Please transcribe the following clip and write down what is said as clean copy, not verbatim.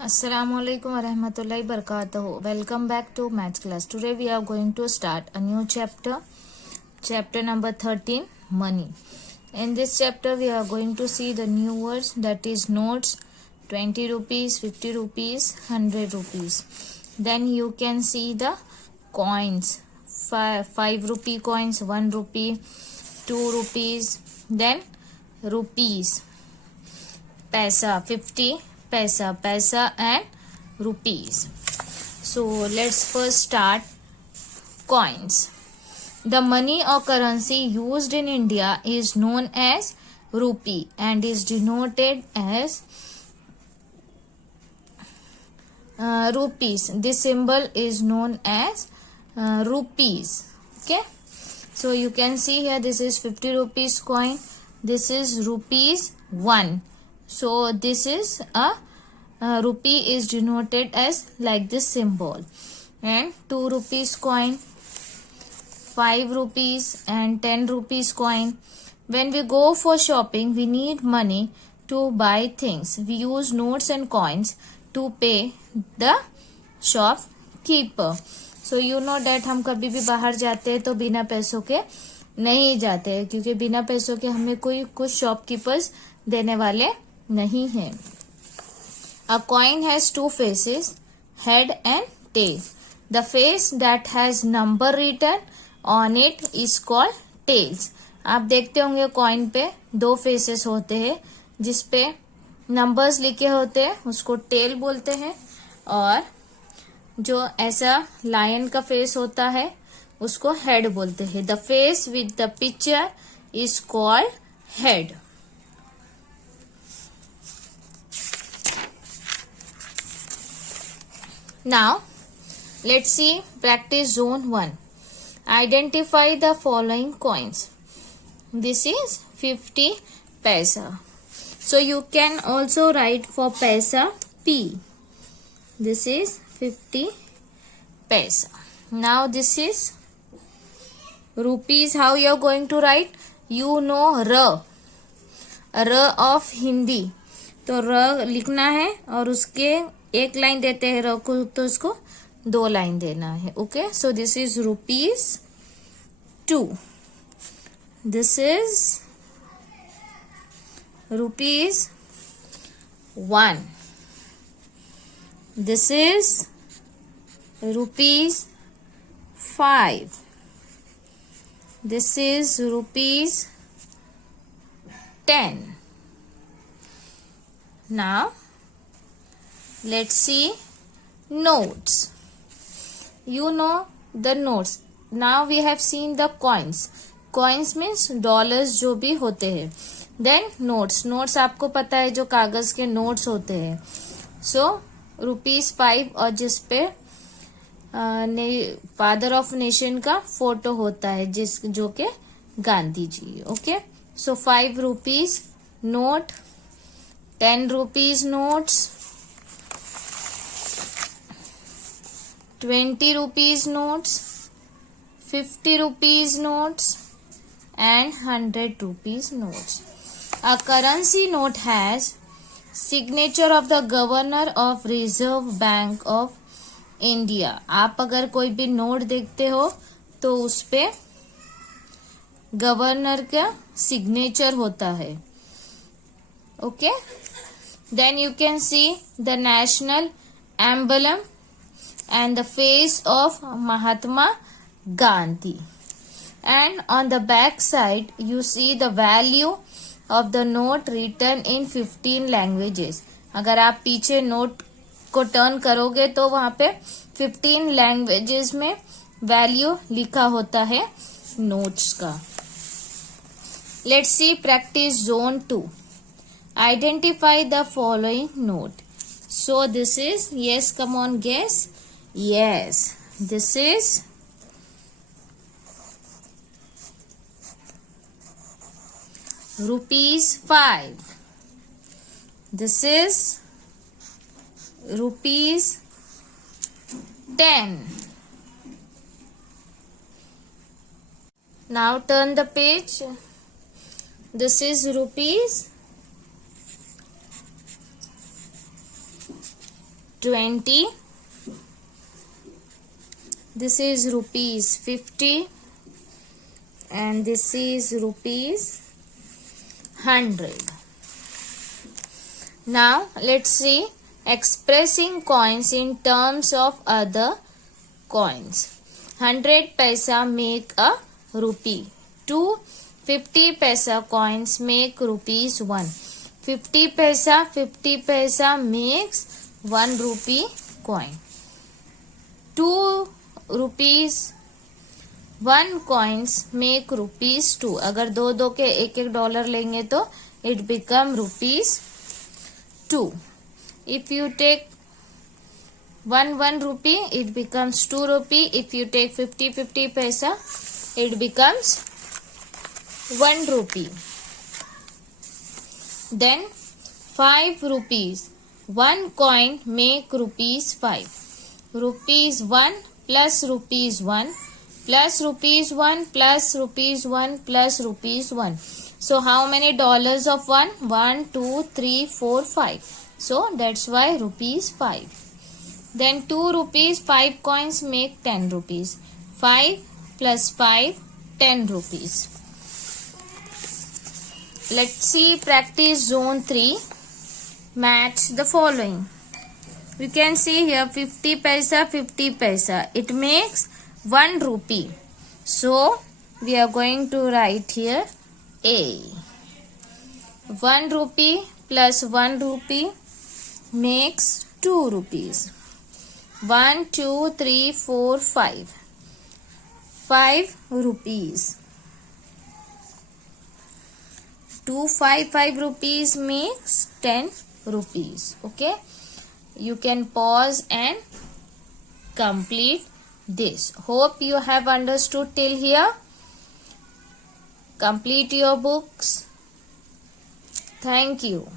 Assalamualaikum warahmatullahi wabarakatuh. Welcome back to maths class. Today we are going to start a new chapter number 13, money. In this chapter we are going to see the new words, that is notes, 20 rupees, 50 rupees, 100 rupees. Then you can see the coins, 5 rupee coins, 1 rupee, 2 rupees, then rupees, paisa, 50 paisa and rupees. So let's first start coins. The money or currency used in India is known as rupee and is denoted as rupees. This symbol is known as rupees. Okay, so you can see here, this is 50 rupees coin, this is rupees 1. So this is a rupee is denoted as like this symbol, and 2 rupees coin, 5 rupees and 10 rupees coin. When we go for shopping, we need money to buy things. We use notes and coins to pay the shopkeeper. So you know that हम कभी भी बाहर जाते हैं तो बिना पैसों के नहीं जाते हैं, क्योंकि बिना पैसों के हमें कोई कुछ शॉपकीपर्स देने वाले नहीं है. A coin has two faces, head and tail. The face that has number written on it is called tails. आप देखते होंगे कॉइन पे दो फेसेस होते हैं जिसपे नंबर्स लिखे होते हैं, उसको टेल बोलते हैं. और जो ऐसा लायन का फेस होता है उसको हेड बोलते हैं. The face with the picture is called head. Now, let's see practice zone 1. Identify the following coins. This is 50 paisa. So, you can also write for paisa P. This is 50 paisa. Now, this is rupees. How you are going to write? You know R of Hindi. तो र लिखना है और उसके एक line देते हैं र को, तो उसको 2 लाइन देना है. Okay, so this is rupees 2. This is rupees 1. This is rupees 5. This is rupees 10. Now, let's see notes. You know the notes. Now we have seen the coins. Coins means dollars जो भी होते हैं. Then notes. Notes आपको पता है जो कागज के notes होते हैं. So rupees 5 और जिसपे फादर ऑफ नेशन का फोटो होता है जो के Gandhi ji. Okay, so 5 rupees note, 10 rupees notes, 20 rupees notes, 50 rupees notes and 100 rupees notes. A currency note has signature of the governor of Reserve Bank of India. आप अगर कोई भी नोट देखते हो तो उस पे गवर्नर का सिग्नेचर होता है. Okay, then you can see the national emblem and the face of Mahatma Gandhi, and on the back side you see the value of the note written in 15 languages. अगर आप पीछे note को turn करोगे तो वहां पे 15 languages में value लिखा होता है नोट्स का. Let's see practice zone 2. Identify the following note. So this is, yes, come on, guess. Yes, this is rupees 5. This is rupees 10. Now turn the page. This is rupees 20. This is rupees 50. And this is rupees 100. Now let's see expressing coins in terms of other coins. 100 paisa make a rupee. 2 50 paisa coins make rupees 1. 50 paisa makes 1 rupee coin. 2 rupees 1 coins make rupees 2. अगर दो दो के एक एक dollar लेंगे तो it become rupees 2. If you take 1 rupee, it becomes 2 rupee. If you take 50 paisa, it becomes 1 rupee. Then 5 rupees. 1 coin make rupees 5. Rupees 1 plus rupees 1 plus rupees 1 plus rupees 1 plus rupees 1. So how many dollars of 1? 1, 2, 3, 4, 5. So that's why rupees 5. Then 2 rupees, 5 coins make 10 rupees. 5 plus 5, 10 rupees. Let's see practice zone 3. Match the following. You can see here 50 paisa, 50 paisa. It makes 1 rupee. So we are going to write here A. 1 rupee plus 1 rupee makes 2 rupees. 1, 2, 3, 4, 5. 5 rupees. 2, 5 rupees makes 10 rupees. Okay. You can pause and complete this. Hope you have understood till here. Complete your books. Thank you.